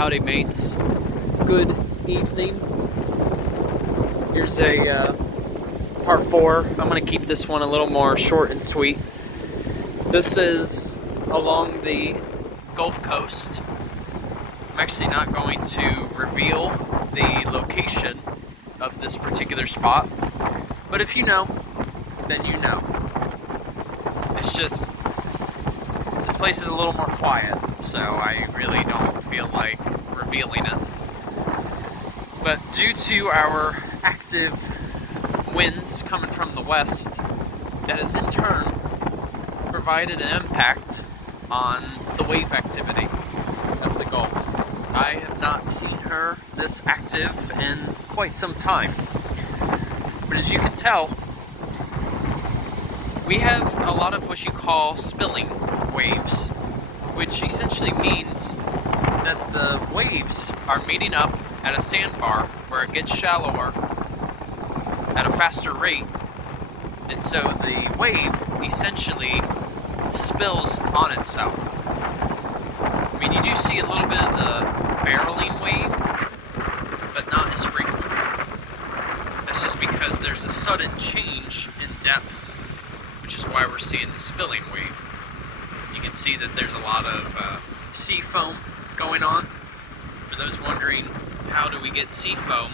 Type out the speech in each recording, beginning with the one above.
Howdy mates, good evening. Here's a part 4. I'm going to keep this one a little more short and sweet. This is along the Gulf Coast. I'm actually not going to reveal the location of this particular spot, but if you know, then you know. It's just, this place is a little more quiet, so I really don't feel like revealing it. But due to our active winds coming from the west, that has in turn provided an impact on the wave activity of the Gulf. I have not seen her this active in quite some time. But as you can tell, we have a lot of what you call spilling waves, which essentially means that the waves are meeting up at a sandbar where it gets shallower at a faster rate, and so the wave essentially spills on itself. I mean, you do see a little bit of the barreling wave, but not as frequent. That's just because there's a sudden change in depth, which is why we're seeing the spilling wave. You can see that there's a lot of sea foam going on. For those wondering, how do we get sea foam?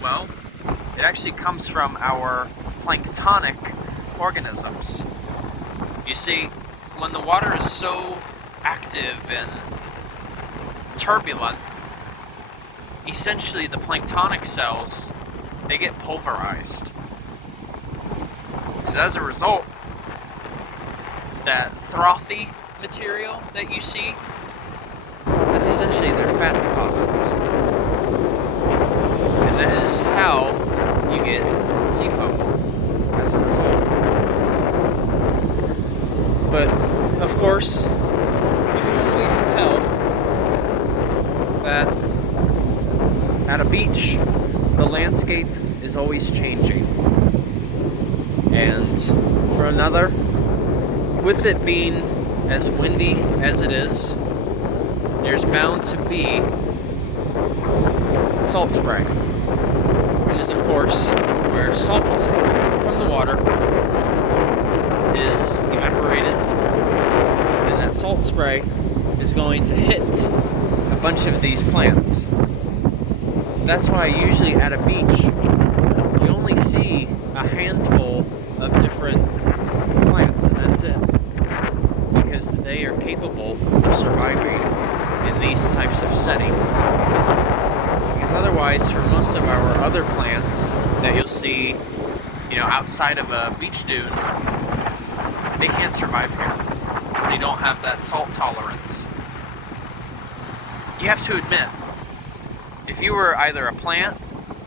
Well, it actually comes from our planktonic organisms. You see, when the water is so active and turbulent, essentially the planktonic cells, they get pulverized. And as a result, that frothy material that you see, that's essentially their fat deposits. And that is how you get sea foam as a result. But, of course, you can always tell that at a beach, the landscape is always changing. And for another, with it being as windy as it is, there's bound to be salt spray, which is, of course, where salt from the water is evaporated, and that salt spray is going to hit a bunch of these plants. That's why usually at a beach, you only see a handful of different plants, and that's it. Because they are capable of surviving in these types of settings. Because otherwise, for most of our other plants that you'll see, outside of a beach dune, they can't survive here because they don't have that salt tolerance. You have to admit, if you were either a plant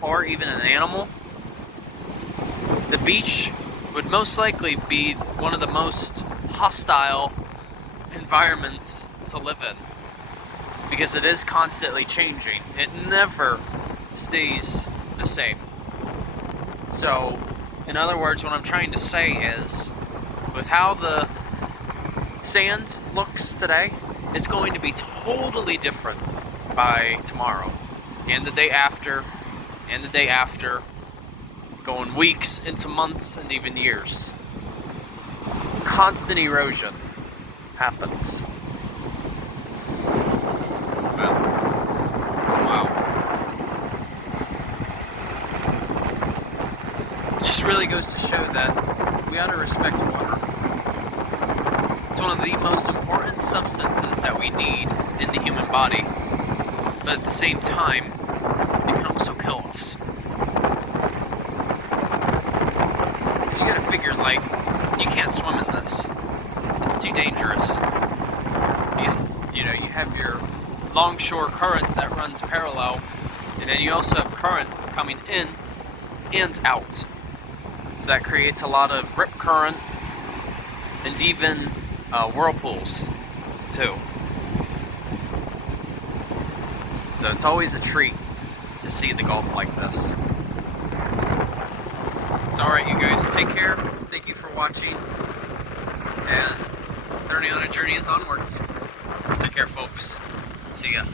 or even an animal, the beach would most likely be one of the most hostile environments to live in, because it is constantly changing. It never stays the same. So, in other words, what I'm trying to say is, with how the sand looks today, it's going to be totally different by tomorrow, and the day after, and the day after, going weeks into months and even years. Constant erosion happens. Wow. It just really goes to show that we ought to respect water. It's one of the most important substances that we need in the human body, but at the same time, it can also kill us. You gotta figure, you can't swim in this. It's too dangerous. You have your longshore current that runs parallel, and then you also have current coming in and out. So that creates a lot of rip current and even whirlpools, too. So it's always a treat to see the Gulf like this. Alright, you guys, take care. Thank you for watching. And 30 on a Journey is onwards. Take care, folks. See ya.